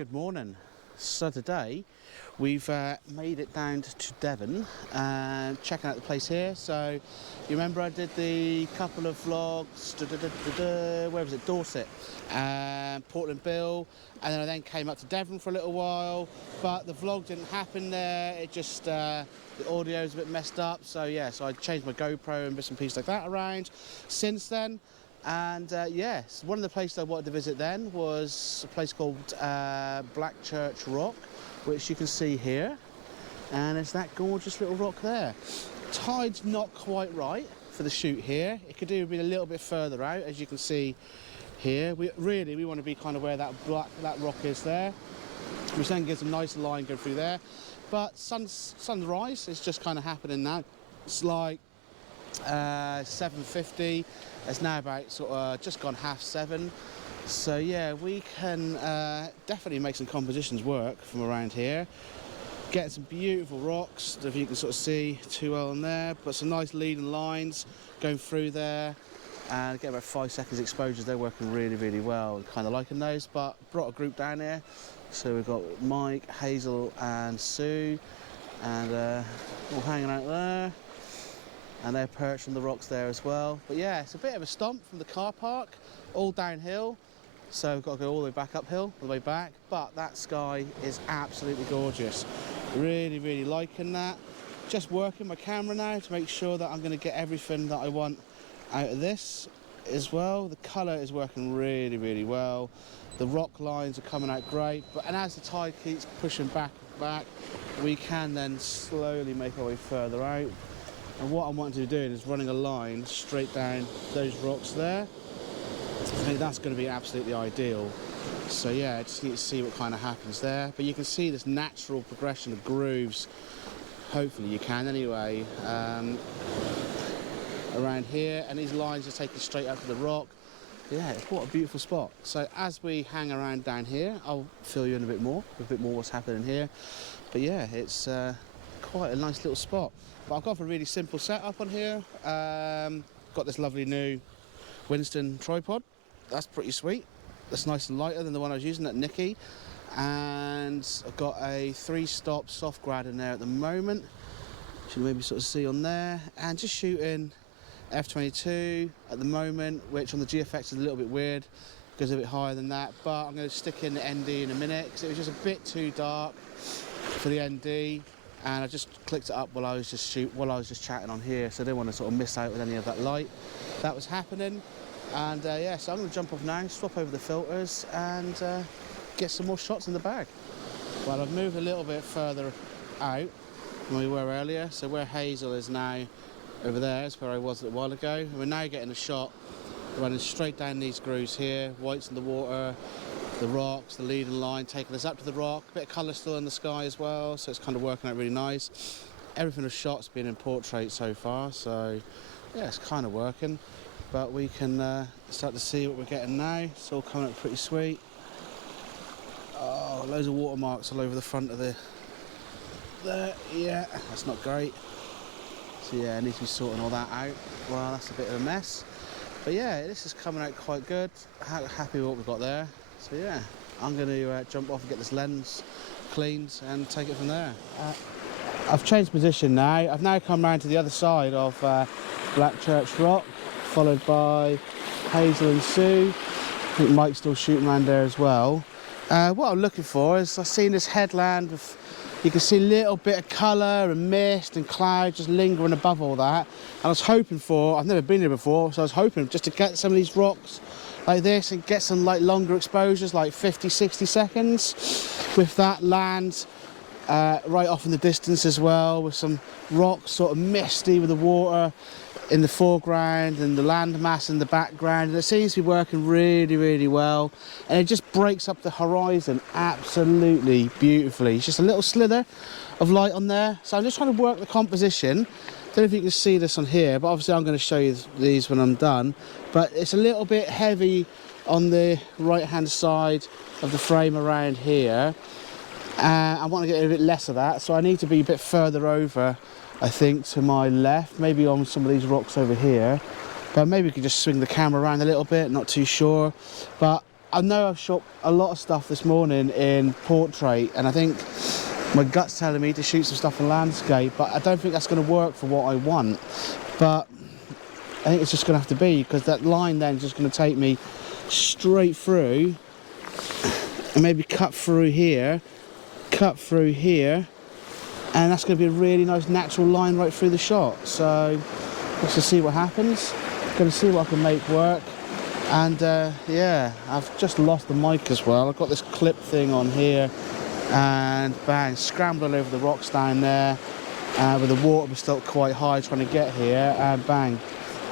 Good morning. So today we've made it down to Devon and checking out the place here. So you remember I did the couple of vlogs, where was it, Dorset, Portland Bill, and then I came up to Devon for a little while, but the vlog didn't happen there. It just the audio's a bit messed up, so yeah, so I changed my GoPro and bits and pieces like that around since then. And yes, one of the places I wanted to visit then was a place called Blackchurch Rock, which you can see here, and it's that gorgeous little rock there. Tide's not quite right for the shoot here. It could do be a little bit further out, as you can see here. We want to be kind of where that rock is there, which then gives a nice line going through there. But sunrise is just kind of happening now. It's like 7:50. It's now about sort of just gone 7:30. So yeah, we can definitely make some compositions work from around here. Getting some beautiful rocks, if you can sort of see too well on there, but some nice leading lines going through there, and get about 5 seconds exposures. They're working really well. Kind of liking those. But brought a group down here, so we've got Mike, Hazel and Sue, and all hanging out there. And they're perched on the rocks there as well. But yeah, it's a bit of a stomp from the car park, all downhill. So we've got to go all the way back uphill, all the way back. But that sky is absolutely gorgeous. Really liking that. Just working my camera now to make sure that I'm going to get everything that I want out of this as well. The colour is working really well. The rock lines are coming out great. And as the tide keeps pushing back, we can then slowly make our way further out. And what I want to be doing is running a line straight down those rocks there. I think that's going to be absolutely ideal. So yeah, I just need to see what kind of happens there. But you can see this natural progression of grooves. Hopefully you can anyway. Around here, and these lines are taking straight up to the rock. Yeah, what a beautiful spot. So as we hang around down here, I'll fill you in a bit more what's happening here. But yeah, it's quite a nice little spot. But I've got a really simple setup on here. Got this lovely new Winston tripod. That's pretty sweet. That's nice and lighter than the one I was using at Nicky. And I've got a 3-stop soft grad in there at the moment. You can maybe sort of see on there. And just shooting F22 at the moment, which on the GFX is a little bit weird, goes a bit higher than that. But I'm going to stick in the ND in a minute because it was just a bit too dark for the ND. And I just clicked it up while I was just chatting on here, so I didn't want to sort of miss out with any of that light that was happening. And yeah, so I'm going to jump off now, swap over the filters, and get some more shots in the bag. Well, I've moved a little bit further out than we were earlier, so where Hazel is now over there is where I was a little while ago. And we're now getting a shot running straight down these grooves here, whites in the water, the rocks, the leading line taking us up to the rock, a bit of colour still in the sky as well, so it's kind of working out really nice. Everything I've shot's been in portrait so far, so yeah, it's kind of working. But we can start to see what we're getting now. It's all coming up pretty sweet. Oh, loads of watermarks all over the front of there. Yeah, that's not great. So yeah, I need to be sorting all that out. Well, that's a bit of a mess. But yeah, this is coming out quite good. Happy with what we've got there. So yeah, I'm going to jump off and get this lens cleaned and take it from there. I've changed position now. I've now come round to the other side of Blackchurch Rock, followed by Hazel and Sue. I think Mike's still shooting around there as well. What I'm looking for is I've seen this headland with, you can see a little bit of colour and mist and cloud just lingering above all that. And I was hoping for, I've never been here before, so I was hoping just to get some of these rocks like this and get some like longer exposures, like 50-60 seconds, with that land right off in the distance as well, with some rocks sort of misty with the water in the foreground and the land mass in the background. And it seems to be working really well, and it just breaks up the horizon absolutely beautifully. It's just a little slither of light on there, so I'm just trying to work the composition. Don't know if you can see this on here, but obviously I'm going to show you these when I'm done. But it's a little bit heavy on the right hand side of the frame around here. I want to get a bit less of that, so I need to be a bit further over, I think, to my left, maybe on some of these rocks over here. But maybe we could just swing the camera around a little bit, not too sure. But I know I've shot a lot of stuff this morning in portrait, and I think my gut's telling me to shoot some stuff in landscape, but I don't think that's going to work for what I want. But I think it's just going to have to be, because that line then is just going to take me straight through and maybe cut through here, and that's going to be a really nice natural line right through the shot. So let's just see what happens. Going to see what I can make work. And yeah, I've just lost the mic as well. I've got this clip thing on here, and bang, scrambling over the rocks down there, with the water was still quite high trying to get here, and bang,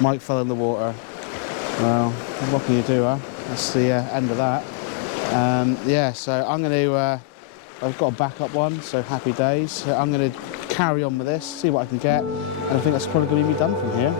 mic fell in the water. Well, what can you do, huh? That's the end of that. Yeah, so I'm going to, I've got a backup one, so happy days. So I'm going to carry on with this, see what I can get, and I think that's probably going to be done from here.